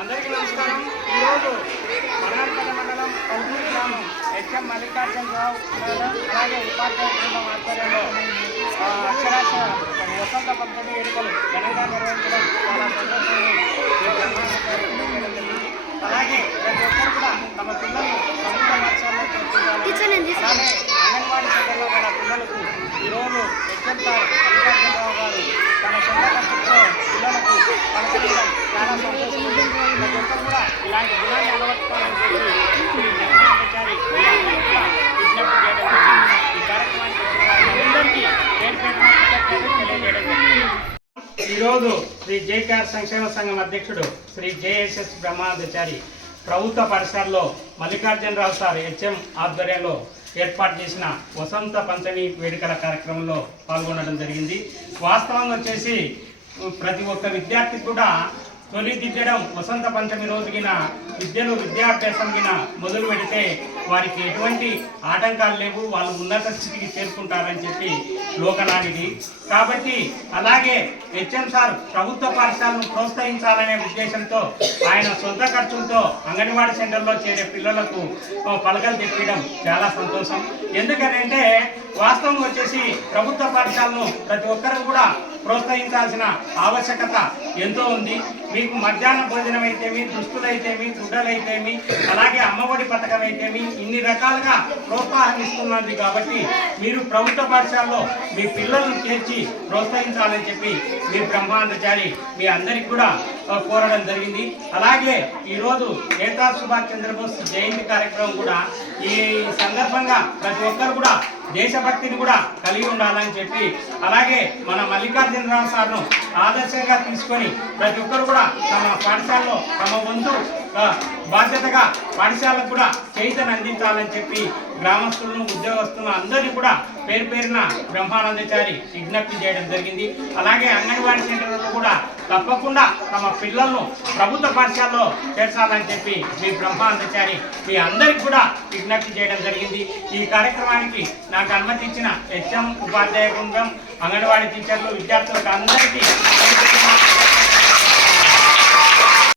అందరికీ నమస్కారం. ఈరోజు మరణపేట మండలం కల్పూరు గ్రామం హెచ్ఎం మల్లికార్జునరావు అలాగే ఉపాధ్యాయ బృందం ఆధ్వర్యంలో అక్షరాస్య వసంత పంపిణీ వేడుకలు ఘనంగా నిర్వహించడం చాలా సంతోషంగా జరిగింది. అలాగే ప్రతి ఒక్కరు కూడా తమ పిల్లలను ప్రభుత్వ పాఠశాలలో చేర్పించాలి. అలాగే అంగన్వాడీ సెంటర్లో గల పిల్లలకు ఈరోజు హెచ్ఎం సార్ మల్లికార్జునరావు గారు తన సొంత ఖర్చుతో పిల్లలకు పంపించడం చాలా సంతోషం. ప్రతి ఒక్కరు కూడా ఇలాంటి గుణాన్ని అలవర్చుకోవాలని చెప్పి విజ్ఞప్తి చేయడం జరిగింది. ఈ కార్యక్రమానికి వచ్చిన వారందరికీ పేరు తెలియజేయడం జరిగింది. ఈరోజు శ్రీ జేకేఆర్ సంక్షేమ సంఘం అధ్యక్షుడు శ్రీ జేఎస్ఎస్ బ్రహ్మాచారి ప్రభుత్వ పాఠశాలలో మల్లికార్జునరావు సార్ హెచ్ఎం ఆధ్వర్యంలో ఏర్పాటు చేసిన వసంత పంచమి వేడుకల కార్యక్రమంలో పాల్గొనడం జరిగింది. వాస్తవంగా వచ్చేసి ప్రతి ఒక్క విద్యార్థికి కూడా తొలి దిద్దడం వసంత పంచమి రోజుగిన విద్యాభ్యాసం గిన మొదలు పెడితే వారికి ఎటువంటి ఆటంకాలు లేవు, వాళ్ళు ఉన్నత స్థితికి చేరుకుంటారని చెప్పి లోకనాడిది. కాబట్టి అలాగే హెచ్ఎం సార్ ప్రభుత్వ పాఠశాలను ప్రోత్సహించాలనే ఉద్దేశంతో ఆయన సొంత ఖర్చులతో అంగన్వాడీ సెంటర్లో చేరే పిల్లలకు పలకలు తెప్పించడం చాలా సంతోషం. ఎందుకంటే వాస్తవం వచ్చేసి ప్రభుత్వ పాఠశాలను ప్రతి ఒక్కరు కూడా ప్రోత్సహించాల్సిన ఆవశ్యకత ఎంతో ఉంది. మీకు మధ్యాహ్న భోజనం అయితేమి, దుస్తులైతేమి, గుడ్డలైతేమి, అలాగే అమ్మఒడి పథకం అయితేమి ఇన్ని రకాలుగా ప్రోత్సాహమిస్తున్నది. కాబట్టి మీరు ప్రభుత్వ పాఠశాలలో మీ పిల్లలను చేర్చి ప్రోత్సహించాలని చెప్పి మీ బ్రహ్మాండచారి మీ అందరికి కూడా కోరడం జరిగింది. అలాగే ఈరోజు నేతాజీ సుభాష్ చంద్రబోస్ జయంతి కార్యక్రమం కూడా ఈ సందర్భంగా ప్రతి ఒక్కరు కూడా దేశభక్తిని కూడా కలిగి ఉండాలని చెప్పి, అలాగే మన మల్లికార్జునరావు సార్ను ఆదర్శంగా తీసుకొని ప్రతి ఒక్కరు కూడా తమ పాఠశాలలో తమ వంతు బాధ్యతగా పాఠశాలకు కూడా చేతను అందించాలని చెప్పి గ్రామస్తులను ఉద్యోగస్తులను అందరినీ కూడా పేరు పేరున బ్రహ్మానందచారి విజ్ఞప్తి చేయడం జరిగింది. అలాగే అంగన్వాడీ సెంటర్లలో కూడా తప్పకుండా తమ పిల్లలను ప్రభుత్వ పాఠశాలలో చేర్చాలని చెప్పి మీ బ్రహ్మానందచారి మీ అందరికి కూడా విజ్ఞప్తి చేయడం జరిగింది. ఈ కార్యక్రమానికి నాకు అనుమతించిన హెచ్ఎం ఉపాధ్యాయ బృందం, అంగన్వాడీ టీచర్లు, విద్యార్థులకు అందరికీ